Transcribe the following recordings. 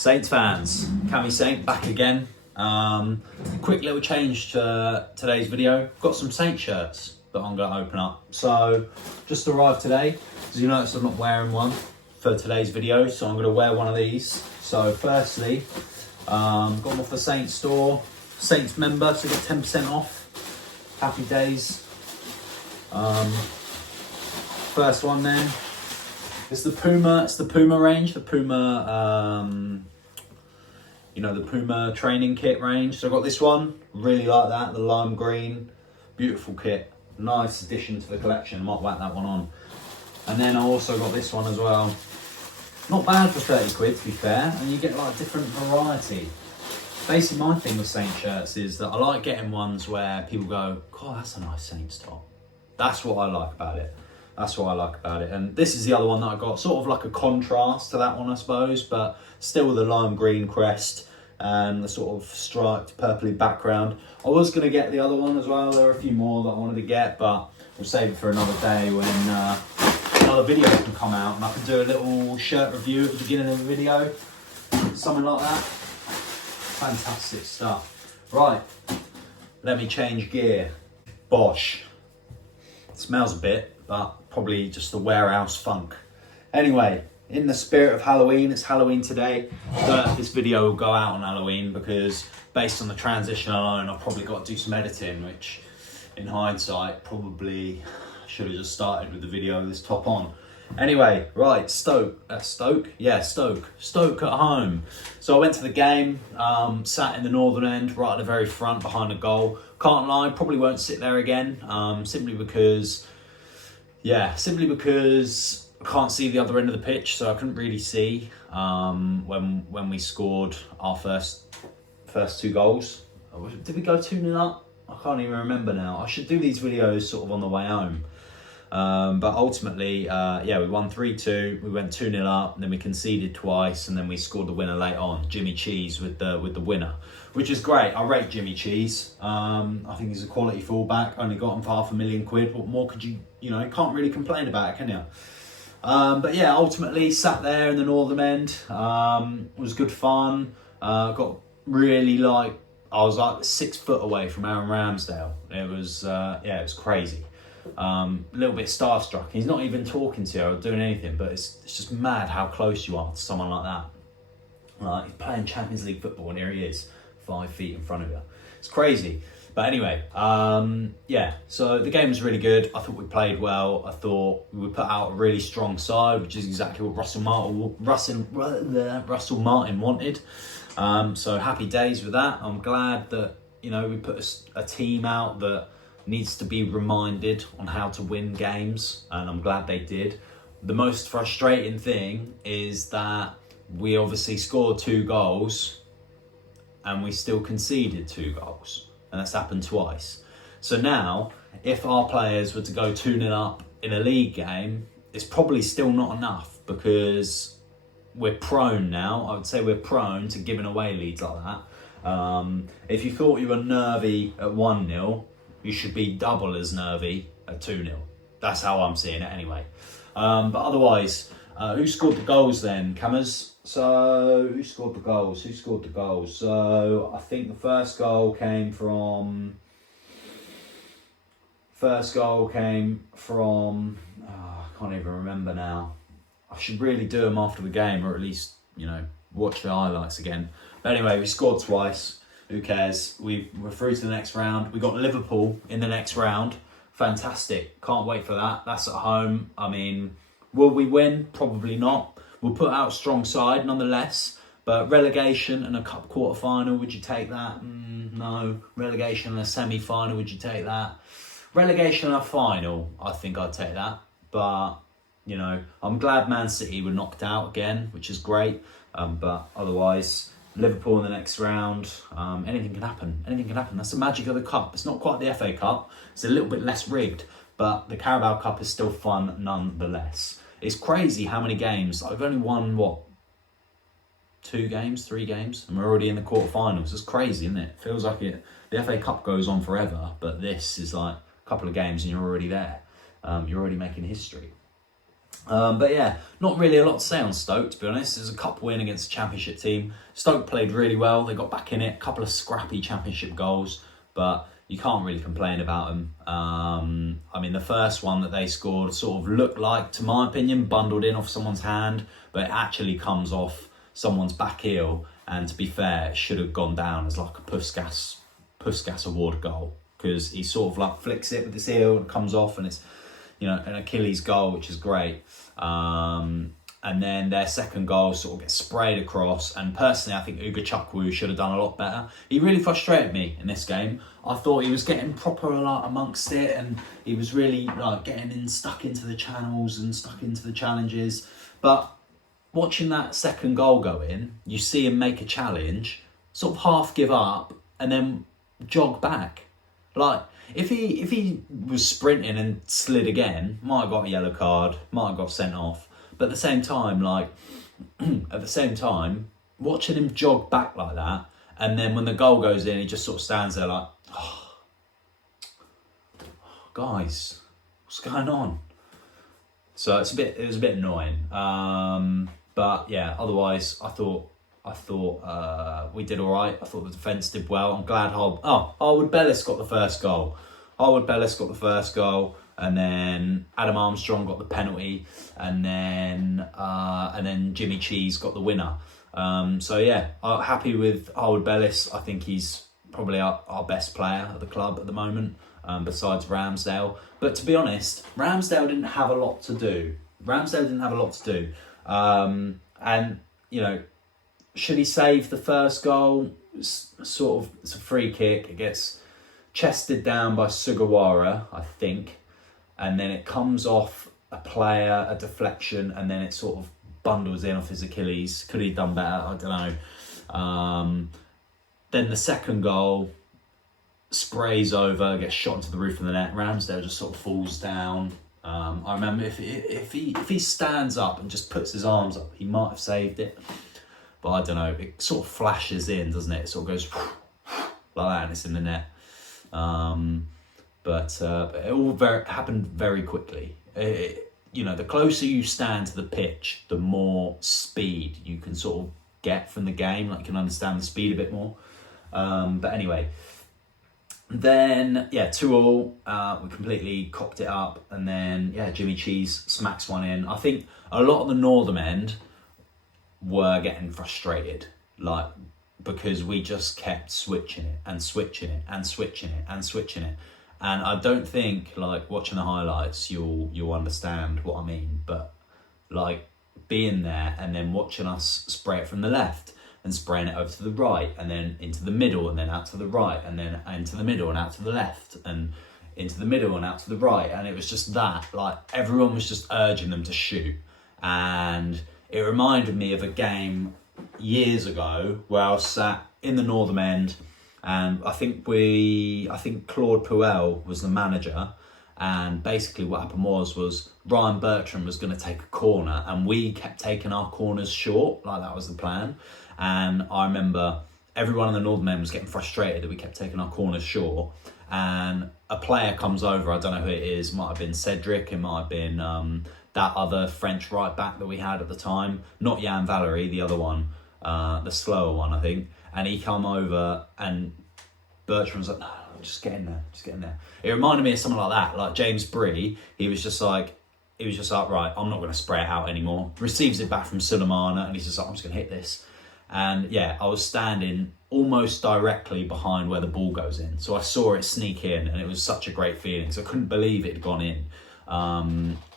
Saints fans, Cammy Saint back again. Quick little change to today's video. Got some Saint shirts that I'm going to open up. So just arrived today. As you notice, I'm not wearing one for today's video, so I'm going to wear one of these. So firstly, got them off the Saints store. Saints member, so get 10% off. Happy days. First one then. It's the Puma. It's the Puma range. The Puma, the Puma training kit range. So I got this one. Really like that. The lime green, beautiful kit. Nice addition to the collection. Might whack that one on. And then I also got this one as well. Not bad for 30 quid, to be fair. And you get like different variety. Basically, my thing with Saint shirts is that I like getting ones where people go, "God, that's a nice Saints top." That's what I like about it. That's what I like about it. And this is the other one that I got, sort of like a contrast to that one, I suppose, but still with the lime green crest and the sort of striped purpley background. I was going to get the other one as well. There are a few more that I wanted to get, but we'll save it for another day when another video can come out and I can do a little shirt review at the beginning of the video. Something like that. Fantastic stuff. Right, let me change gear. Bosh. It smells a bit, but probably just the warehouse funk. Anyway, in the spirit of Halloween, it's Halloween today. This video will go out on Halloween because based on the transition alone, I've probably got to do some editing, which in hindsight, probably should have just started with the video with this top on. Anyway, right, Stoke at home. So I went to the game, sat in the northern end, right at the very front behind the goal. Can't lie, probably won't sit there again, simply because I can't see the other end of the pitch, so I couldn't really see when we scored our first two goals. Did we go 2-0 up? I can't even remember now. I should do these videos sort of on the way home. But ultimately, we won 3-2. We went 2-0 up, and then we conceded twice, and then we scored the winner late on. Jimmy Cheese with the winner, which is great. I rate Jimmy Cheese. I think he's a quality fullback. Only got him for £500,000. What more could you can't really complain about it, can you? But yeah, ultimately sat there in the northern end. It was good fun. Got really I was 6 foot away from Aaron Ramsdale. It was it was crazy. A little bit starstruck. He's not even talking to you or doing anything, but it's just mad how close you are to someone like that. He's playing Champions League football and here he is, 5 feet in front of you. It's crazy. But anyway, so the game was really good. I thought we played well. I thought we put out a really strong side, which is exactly what Russell Martin wanted. So happy days with that. I'm glad that we put a team out that needs to be reminded on how to win games, and I'm glad they did. The most frustrating thing is that we obviously scored 2 goals and we still conceded 2 goals, and that's happened twice. So now, if our players were to go 2-0 up in a league game, it's probably still not enough because we're prone now. I would say we're prone to giving away leads like that. If you thought you were nervy at 1-0, you should be double as nervy at 2-0. That's how I'm seeing it anyway. But otherwise, who scored the goals then, Cammers? So, who scored the goals? So, I think the first goal came from... I can't even remember now. I should really do them after the game, or at least, watch the highlights again. But anyway, we scored twice. Who cares? We're through to the next round. We got Liverpool in the next round. Fantastic. Can't wait for that. That's at home. I mean, will we win? Probably not. We'll put out a strong side nonetheless. But relegation and a cup quarter final, would you take that? No. Relegation and a semi-final, would you take that? Relegation and a final, I think I'd take that. But, I'm glad Man City were knocked out again, which is great. But otherwise... Liverpool in the next round, anything can happen. That's the magic of the cup. It's not quite the FA Cup. It's a little bit less rigged, but the Carabao Cup is still fun nonetheless. It's crazy how many games. I've only won, 3 games, and we're already in the quarterfinals. It's crazy, isn't it? Feels like the FA Cup goes on forever, but this is like a couple of games and you're already there. You're already making history. But yeah, not really a lot to say on Stoke, to be honest. It was a cup win against a championship team. Stoke played really well. They got back in it. A couple of scrappy championship goals, but you can't really complain about them. I mean, the first one that they scored sort of looked like, to my opinion, bundled in off someone's hand, but it actually comes off someone's back heel. And to be fair, it should have gone down as like a Puskas award goal, because he sort of like flicks it with his heel and comes off, and it's, you know, an Achilles goal, which is great. And then their second goal sort of gets sprayed across. And personally, I think Ugo Chukwu should have done a lot better. He really frustrated me in this game. I thought he was getting proper like amongst it, and he was really like getting stuck into the channels and stuck into the challenges. But watching that second goal go in, you see him make a challenge, sort of half give up, and then jog back. Like, if he was sprinting and slid again, might have got a yellow card, might have got sent off. But at the same time, watching him jog back like that, and then when the goal goes in, he just sort of stands there like, oh, guys, what's going on? So it was a bit annoying. But yeah, otherwise, I thought we did all right. I thought the defence did well. I'm glad Harwood Bellis got the first goal. And then Adam Armstrong got the penalty, and then Jimmy Cheese got the winner. So yeah, happy with Harwood Bellis. I think he's probably our best player at the club at the moment, besides Ramsdale. But to be honest, Ramsdale didn't have a lot to do. And, you know, should he save the first goal? It's a free kick. It gets chested down by Sugawara, I think. And then it comes off a player, a deflection, and then it sort of bundles in off his Achilles. Could he have done better? I don't know. Then the second goal sprays over, gets shot into the roof of the net. Ramsdale just sort of falls down. I remember if he stands up and just puts his arms up, he might have saved it. But I don't know. It sort of flashes in, doesn't it? It sort of goes like that, and it's in the net. But it all happened very quickly. You know, the closer you stand to the pitch, the more speed you can sort of get from the game. Like, you can understand the speed a bit more. But anyway, then, 2-2, we completely cocked it up. And then, Jimmy Cheese smacks one in. I think a lot of the Northern end were getting frustrated, like, because we just kept switching it. And I don't think, like, watching the highlights, you'll understand what I mean. But, like, being there and then watching us spray it from the left and spraying it over to the right and then into the middle and then out to the right and then into the middle and out to the left and into the middle and out to the right. And it was just that, like, everyone was just urging them to shoot. And it reminded me of a game years ago where I was sat in the Northern end, and I think Claude Puel was the manager, and basically what happened was Ryan Bertrand was going to take a corner, and we kept taking our corners short, like that was the plan. And I remember everyone in the Northern end was getting frustrated that we kept taking our corners short, and a player comes over, I don't know who it is, might have been Cedric, it might have been that other French right back that we had at the time, not Jan Valery, the other one, the slower one, I think. And he come over, and Bertrand was like, no, just get in there. It reminded me of something like that, like James Bree. He was just like, right, I'm not going to spray it out anymore. Receives it back from Sulemana, and he's just like, I'm just going to hit this. And yeah, I was standing almost directly behind where the ball goes in. So I saw it sneak in, and it was such a great feeling. So I couldn't believe it had gone in.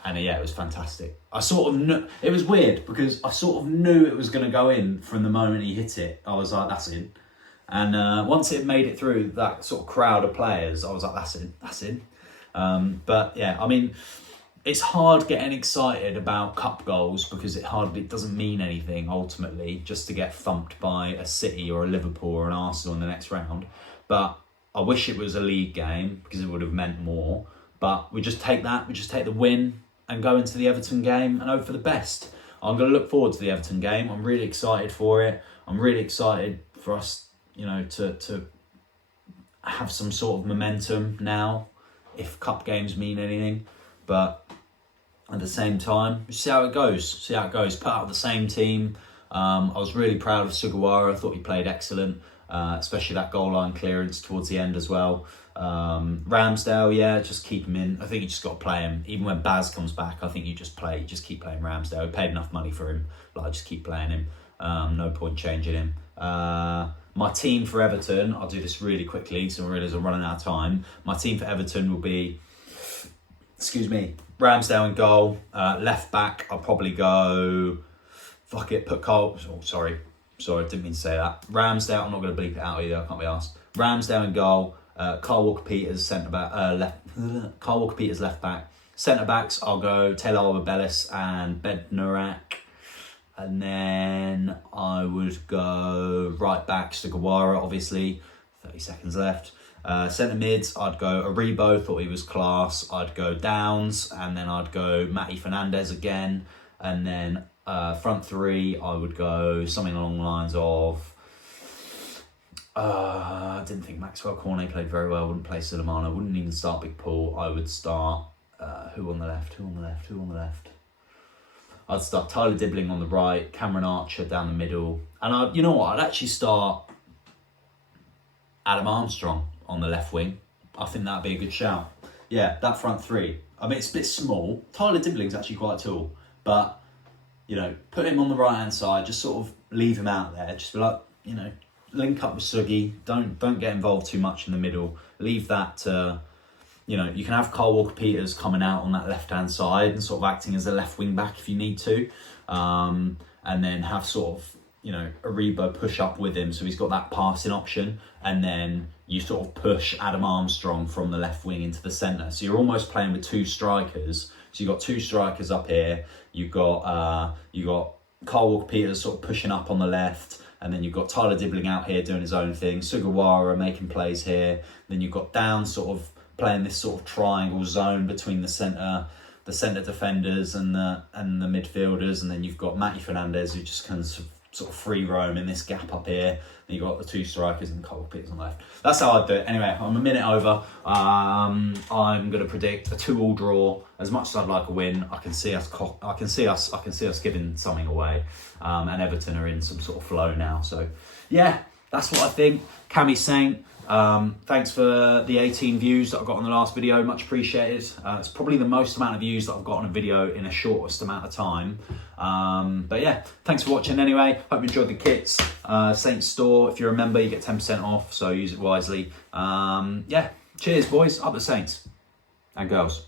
And yeah, it was fantastic. I sort of knew, it was weird because I sort of knew it was going to go in from the moment he hit it. I was like, that's in. And once it made it through that sort of crowd of players, I was like, that's in. But yeah, I mean, it's hard getting excited about cup goals because it doesn't mean anything ultimately, just to get thumped by a City or a Liverpool or an Arsenal in the next round. But I wish it was a league game because it would have meant more. But we just take the win and go into the Everton game and hope for the best. I'm going to look forward to the Everton game. I'm really excited for it. I'm really excited for us, you know, to have some sort of momentum now, if cup games mean anything. But at the same time. See how it goes. Put out the same team. I was really proud of Sugawara. I thought he played excellent, especially that goal line clearance towards the end as well. Ramsdale, yeah, just keep him in. I think you just got to play him. Even when Baz comes back, I think you just keep playing Ramsdale. We paid enough money for him. Like, just keep playing him. No point changing him. My team for Everton, I'll do this really quickly so I realise I'm running out of time. My team for Everton will be, Ramsdale in goal. Left back, I'll probably go, put Cole, sorry, didn't mean to say that. Ramsdale, I'm not going to bleep it out either, I can't be asked. Ramsdale in goal. Kyle Walker-Peters centre back, Kyle Walker-Peters left back. Centre backs, I'll go Taylor Alba-Bellis and Bednarak. And then I would go right back, Sugawara, obviously. 30 seconds left. Centre mids, I'd go Aribo, thought he was class. I'd go Downs, and then I'd go Matty Fernandez again. And then front three, I would go something along the lines of, I didn't think Maxwell Cornet played very well. Wouldn't play Suleiman. I wouldn't even start Big Paul. I would start who on the left? I'd start Tyler Dibbling on the right, Cameron Archer down the middle, and you know what? I'd actually start Adam Armstrong on the left wing. I think that'd be a good shout. Yeah, that front three. I mean, it's a bit small. Tyler Dibbling's actually quite tall, but you know, put him on the right hand side. Just sort of leave him out there. Just be like, you know, link up with Sugi. Don't get involved too much in the middle. Leave that to, you know, you can have Kyle Walker-Peters coming out on that left-hand side and sort of acting as a left wing back if you need to. And then have sort of, you know, Aribo push up with him so he's got that passing option. And then you sort of push Adam Armstrong from the left wing into the centre. So you're almost playing with two strikers. So you've got two strikers up here. You've got Kyle Walker-Peters sort of pushing up on the left. And then you've got Tyler Dibbling out here doing his own thing. Sugawara making plays here. Then you've got Downs sort of playing this sort of triangle zone between the centre defenders and the midfielders, and then you've got Matty Fernandez who just can sort of free roam in this gap up here. And you've got the two strikers and Cole Peters on the left. That's how I'd do it. Anyway, I'm a minute over. I'm going to predict a 2-2 draw. As much as I'd like a win, I can see us giving something away. And Everton are in some sort of flow now. So yeah, that's what I think. Cammy Saint. Thanks for the 18 views that I got on the last video, much appreciated. It's probably the most amount of views that I've got on a video in a shortest amount of time. But yeah, thanks for watching anyway. Hope you enjoyed the kits. Saints store, if you're a member, you get 10% off, so use it wisely. Yeah, cheers boys, up the Saints and girls.